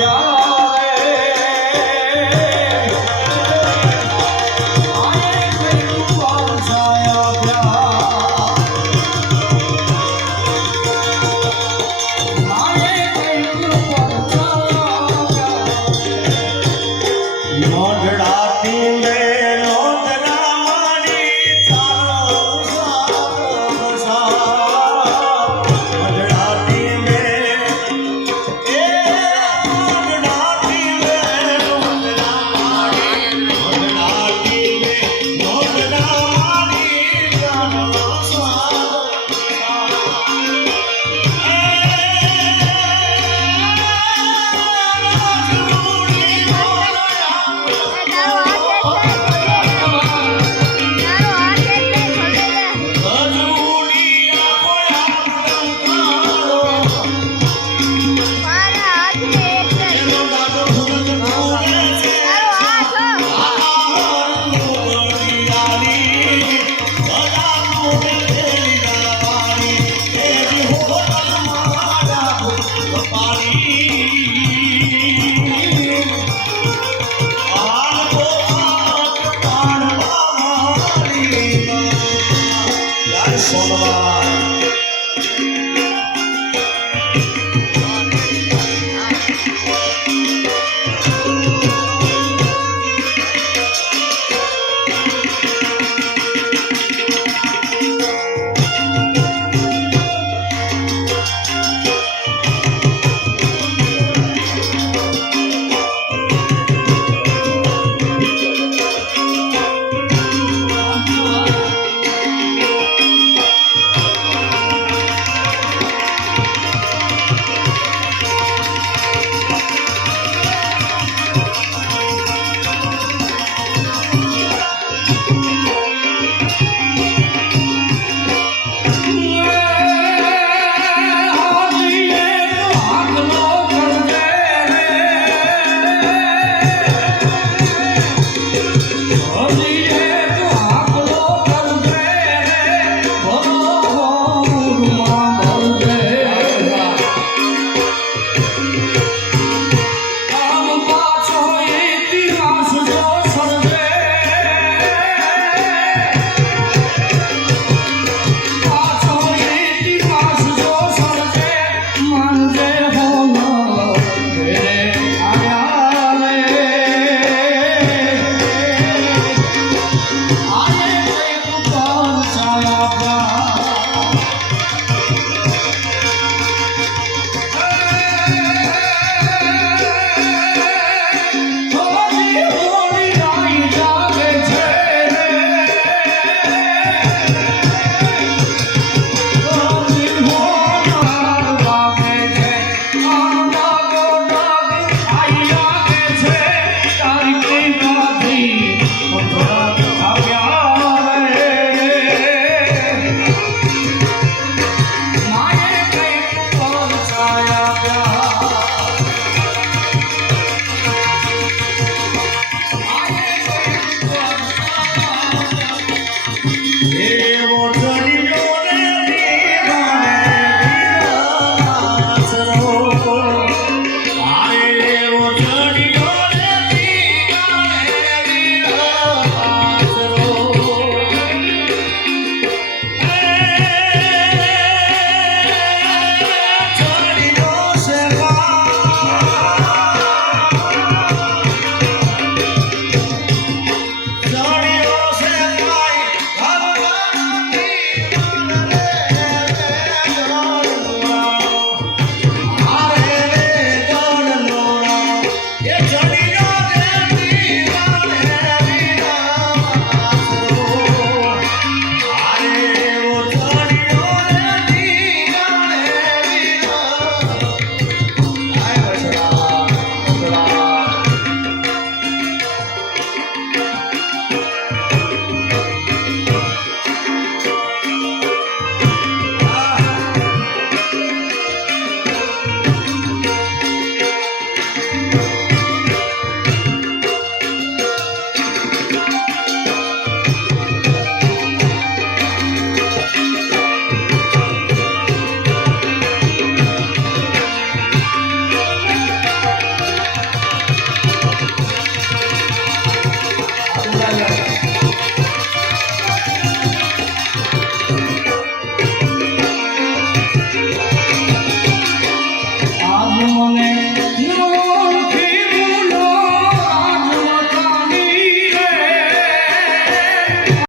Yeah. Follow Yeah.